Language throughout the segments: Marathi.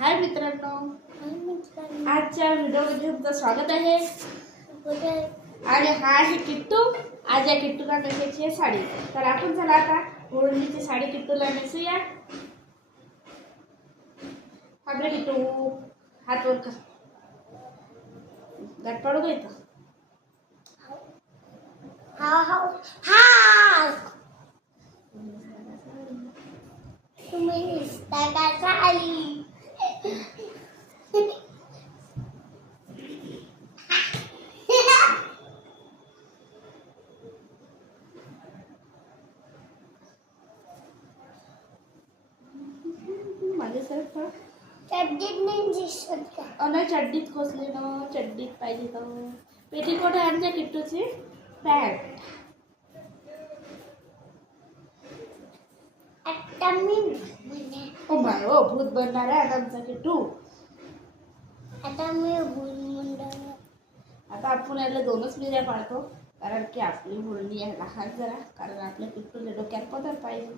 हाय मित्रांनो, आजच्या व्हिडिओमध्ये तुमचं स्वागत आहे. आणि हा आहे किट्टू. आज या किट्टूला नेसायची आहे साडी. तर आपण चला आता ओढणीची साडी किट्टूला नेसूया. आपले किट्टू हात वर कर, गाठ पडू गई तर तुम्ही साडी माझे सर पण चड्डीत नाही दिसत का? नाही चड्डीत खोचले ना, चड्डीत पाहिजे तर पेटीकोट आहे आमच्या किट्टूची पॅन्ट. आता मी ओ माय ओ भूत बनणार आहे आता आमचा किट्टू. आता मी मुंड आता आपण याला दोनच मिऱ्या पाडतो, कारण की आपली मुलगी आहे लहान जरा, कारण आपल्या किट्टूला डोक्यात पदर पाहिजे.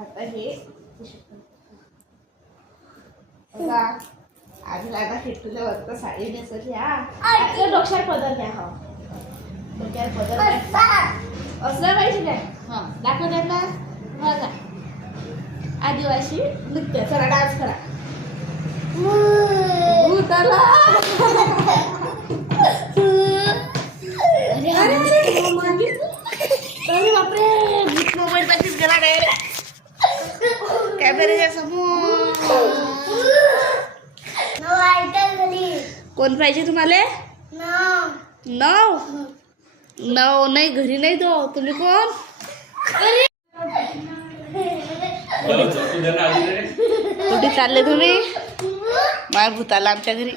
आता हे बघा, आधी लागा किट्टूला वरत साडी नेसली. आता डोक्यात पदर द्या. हा डोक्यात पदर असलं पाहिजे काय? हा दाखव त्यांना. बघा आदिवासी नृत्य, चला डान्स करा. भूताला अरे बापरे, भूत मोबाईल पाशीच गेला डायरेक्ट कॅमेऱ्याच्या समोर. कोण पाहिजे तुम्हाला? नऊ नऊ नाही, घरी नाही. तो तुम्ही कोण? कुठे चालले तुम्ही? माय भूताला आमच्या घरी.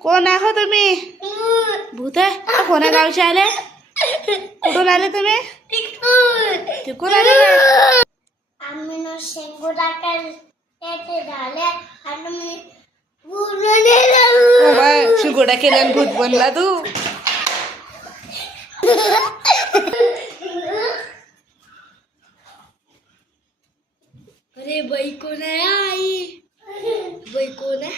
कोण आहे हो तुम्ही? भूत आहे? कोणा गावचे आले? कुठून आले तुम्ही? तिकडून आले का? आम्ही ना शेंगू टाकायला झाले आणि मी शिगोडा केल्या भूत बनला तू. अरे बाई कोण आहे? आई बाई कोण आहे?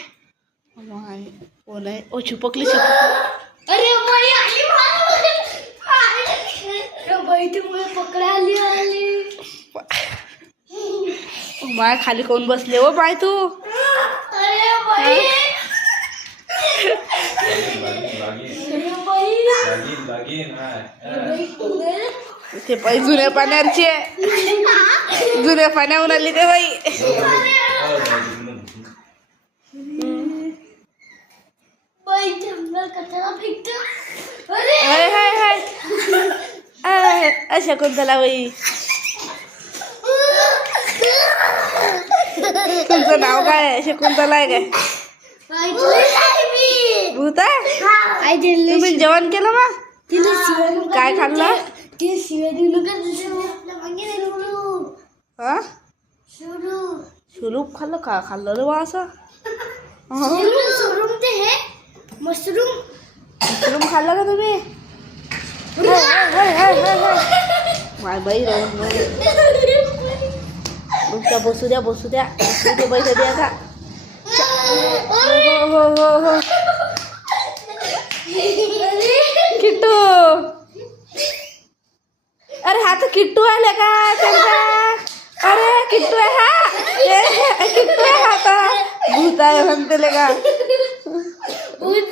कोण आहे? ओ छुपकली छुपकली. अरे बाई आली बाई, तुम्हाला पकडायला आली. माय खाली कोण बसले हो बाय तू? अरे बाई ते पाय जुन्या पाण्यावरचे, जुन्या पाण्यावर आली ते बाई. हाय हाय हाय अशा कोणत्याला बाई? तुमचं नाव काय आहे? शकुंतला आहे काय? भूत आहे? तुम्ही जेवण केलं मग? काय खाल्लं? हा शुरूप खाल्लं का? खाल्लं रे बा असं? मशरूम खाल्लं का तुम्ही? माय बाई तुमच्या बसू द्या बसू द्या, पैसे द्या का? हो हो हो हो किट्टू. अरे हा तर किट्टू आले का त्यांचा? अरे किट्टू आहे हा, किट्टू आहे हा तर. भूत आहे म्हणते का? भूत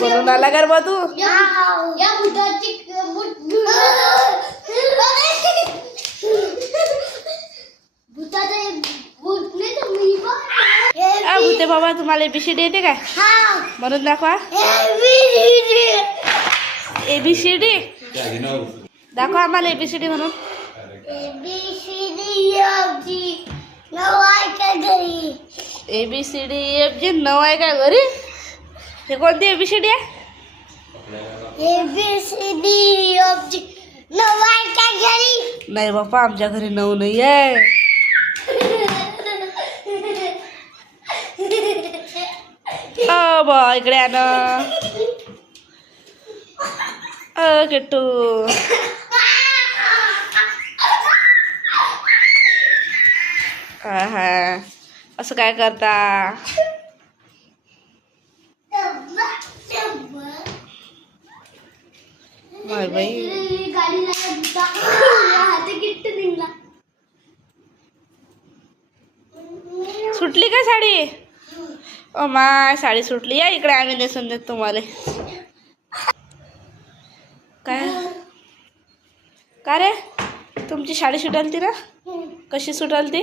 बनून आला का बा तू? भूते बाबा, तुम्हाला एबीसीडी येते काय? म्हणून दाखवा. एबीसीडी दाखवा आम्हाला, एबीसीडी म्हणून. एबीसीडी एफ जी 9 आहे का घरी? हे कोणती एबीसीडी आहे? ABCD घरी नाही बापा, आमच्या घरी 9 नाही आहे. बा इकडे आण. किट्टू हा हा असं काय करता? माय बाई सुटली का साडी? ओ माय साडी सुटली. या इकडे आम्ही नेसून देत तुम्हाला. काय का रे तुमची साडी सुटाल ती ना? कशी सुटाल ती?